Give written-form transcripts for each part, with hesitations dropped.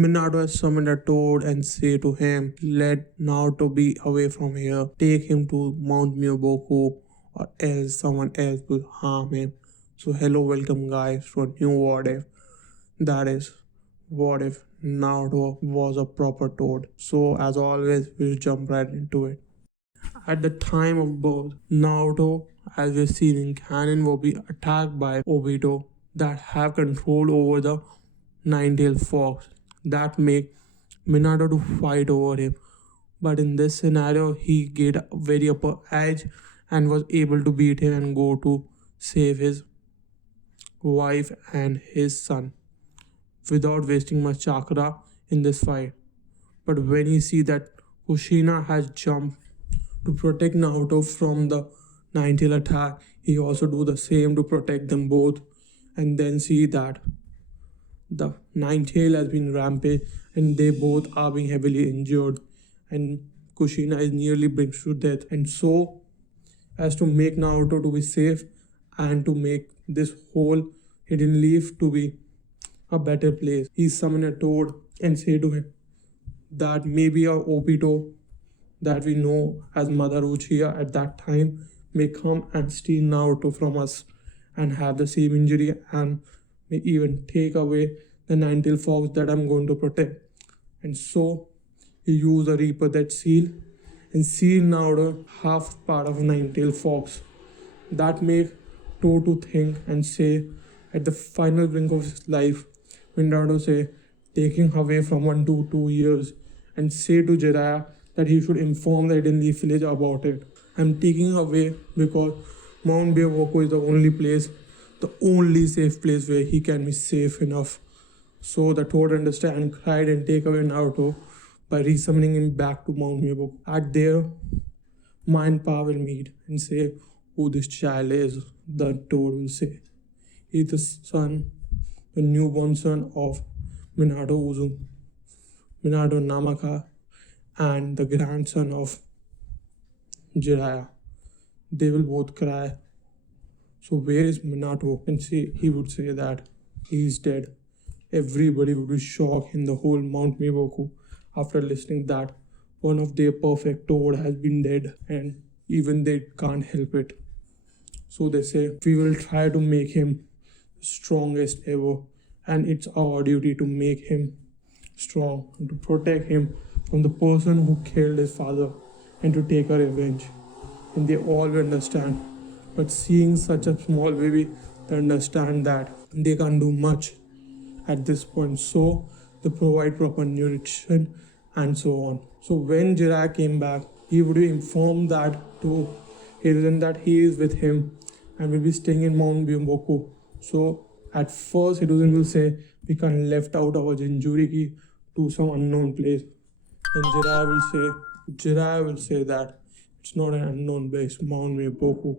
Minato has summoned a toad and say to him, let Naruto be away from here. Take him to Mount Miyoboku or else someone else will harm him. So hello, welcome guys to a new what if. That is, what if Naruto was a proper toad? So as always, we'll jump right into it. At the time of birth, Naruto, as we've seen in canon, will be attacked by Obito that have control over the nine-tailed fox that make Minato to fight over him. But in this scenario, he get a very upper edge and was able to beat him and go to save his wife and his son without wasting much chakra in this fight. But when he see that Kushina has jumped to protect Naruto from the nine-tail attack, he also do the same to protect them both, and then see that the nine-tail has been rampage and they both are being heavily injured, and Kushina is nearly brings to death. And so, as to make Naruto to be safe and to make this whole hidden leaf to be a better place, he summoned a toad and say to him that maybe a Obito that we know as Mother Uchiha at that time may come and steal Naruto from us and have the same injury and may even take away the nine-tailed fox that I'm going to protect. And so he used a Reaper that seal and seal Naruto half part of a nine-tailed fox. That make Toad to think and say at the final brink of his life when Naruto say taking away from 1 to 2 years and say to Jiraiya that he should inform the Hidden Leaf village about it. I'm taking away because Mount Miyoboku is the only place, the only safe place where he can be safe enough. So the Toad understand and cried and take away Naruto by resummoning him back to Mount Miyoboku. At there, Mind Power will meet and say who this child is. The Toad will say he's the son, the newborn son of Minato Uzu, Minato Namaka, and the grandson of Jiraiya. They will both cry. So where is Minato? And he would say that he is dead. Everybody would be shocked in the whole Mount Miyoboku after listening that one of their perfect toad has been dead, and even they can't help it. So they say we will try to make him strongest ever, and it's our duty to make him strong and to protect him from the person who killed his father and to take a revenge. And they all will understand. But seeing such a small baby, they understand that they can't do much at this point. So they provide proper nutrition and so on. So when Jiraiya came back, he would inform that to Hiruzen that he is with him and will be staying in Mount Miyoboku. So at first Hiruzen will say we can left out our Jinchuriki to some unknown place. And Jiraiya will say that it's not an unknown place, Mount Miyoboku,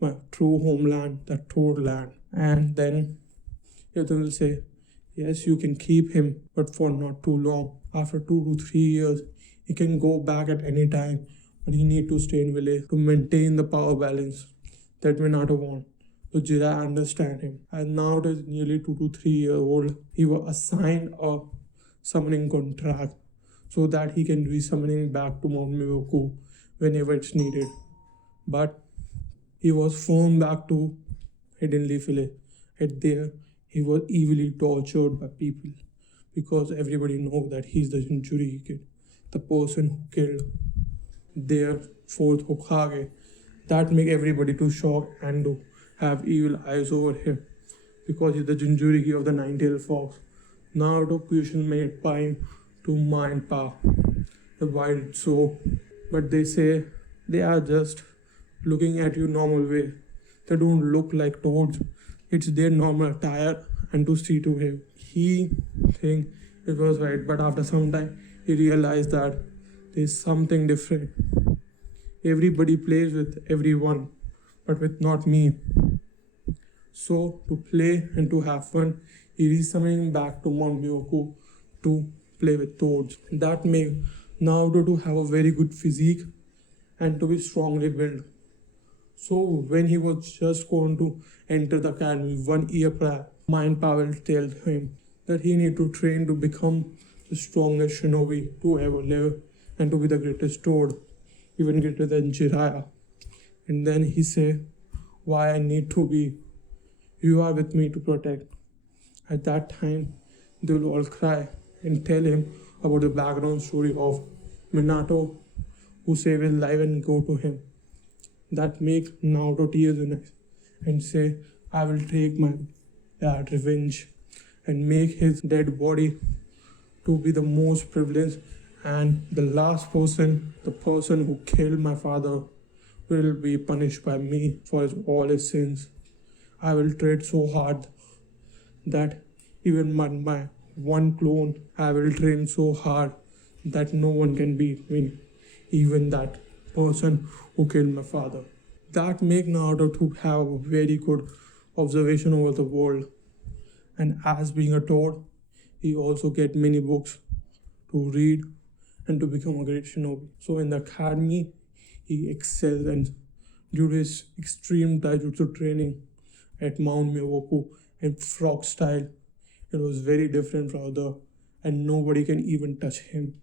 my true homeland, the Toad land. And then Hiruzen will say, yes, you can keep him, but for not too long. After 2 to 3 years, he can go back at any time, but he need to stay in village to maintain the power balance that Minato want. So Jiraiya understand him. And now it is nearly 2 to 3 years old. He was assigned a summoning contract so that he can be summoning back to Mount Miyoboku whenever it's needed. But he was flown back to Hidden Leaf Village. At there, he was evilly tortured by people because everybody knows that he's the Jinchuriki kid, the person who killed their fourth Hokage. That make everybody to shock and to have evil eyes over him because he's the Jinchuriki of the nine-tailed fox. Naruto fusion made by him to mind power, the wild soul. But they say they are just looking at you normal way. They don't look like toads. It's their normal attire and to see to him. He think it was right, but after some time he realized that there's something different. Everybody plays with everyone, but with not me. So to play and to have fun, he is summoning back to Mount Miyoboku to play with toads. That made Naruto to have a very good physique and to be strongly built. So when he was just going to enter the academy 1 year prior, Mind Power will tell him that he need to train to become the strongest shinobi to ever live and to be the greatest toad, even greater than Jiraiya. And then he said, why I need to be, you are with me to protect. At that time, they will all cry and tell him about the background story of Minato, who saved his life and go to him. That make Naruto tears in eyes and say, I will take my dad revenge and make his dead body to be the most privileged and the last person, the person who killed my father, will be punished by me for all his sins. I will trade so hard that even my one clone, I will train so hard that no one can beat me, even that person who killed my father. That make Naruto to have a very good observation over the world. And as being a toad, he also get many books to read and to become a great shinobi. So in the academy, he excels, and due to his extreme taijutsu training at Mount Miyoboku and frog style, it was very different from other, and nobody can even touch him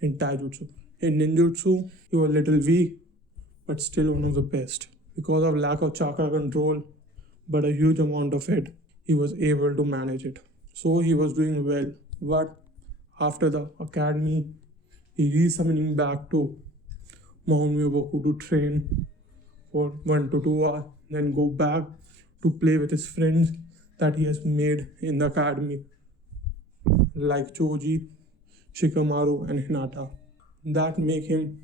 in taijutsu. In ninjutsu, he was a little weak, but still one of the best. Because of lack of chakra control, but a huge amount of it, he was able to manage it. So he was doing well. But after the academy, he resummoning back to Mount Miyoboku to train for 1 to 2 hours, then go back to play with his friends that he has made in the academy, like Choji, Shikamaru, and Hinata. That make him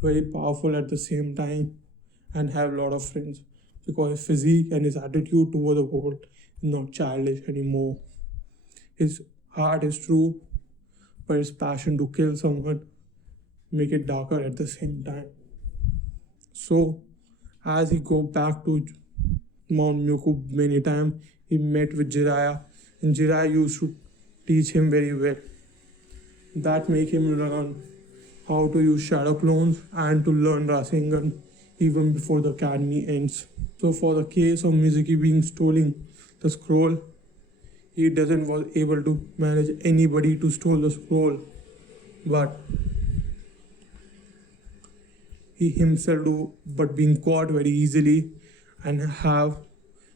very powerful at the same time and have a lot of friends, because his physique and his attitude toward the world is not childish anymore. His heart is true, but his passion to kill someone make it darker at the same time. So as he go back to Mount Myoku many times, he met with Jiraiya, and Jiraiya used to teach him very well. That make him learn how to use shadow clones and to learn Rasengan even before the academy ends. So for the case of Mizuki being stealing the scroll, he doesn't was able to manage anybody to steal the scroll, but he himself do, but being caught very easily and have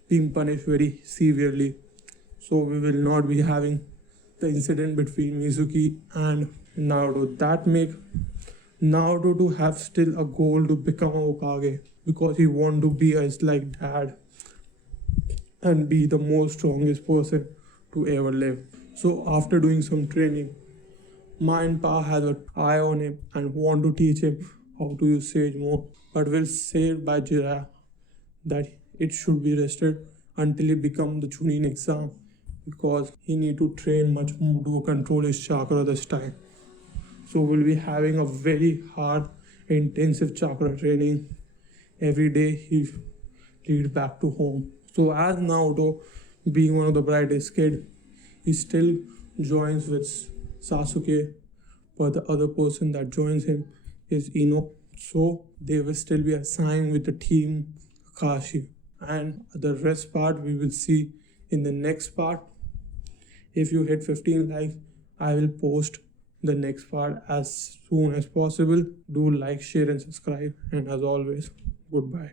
been punished very severely. So we will not be having the incident between Mizuki and Naruto. That make Naruto to have still a goal to become a Hokage, because he want to be as like dad and be the most strongest person to ever live. So after doing some training, Ma and Pa has an eye on him and want to teach him how to use Sage more, but will say by Jiraiya that it should be rested until he become the Chunin exam, because he need to train much more to control his chakra this time. So we'll be having a very hard, intensive chakra training every day. He leads back to home. So as Naruto, being one of the brightest kid, he still joins with Sasuke, but the other person that joins him is Ino. So they will still be assigned with the team Kakashi. And the rest part we will see in the next part. If you hit 15 likes, I will post the next part as soon as possible. Do like, share, and subscribe. And as always, goodbye.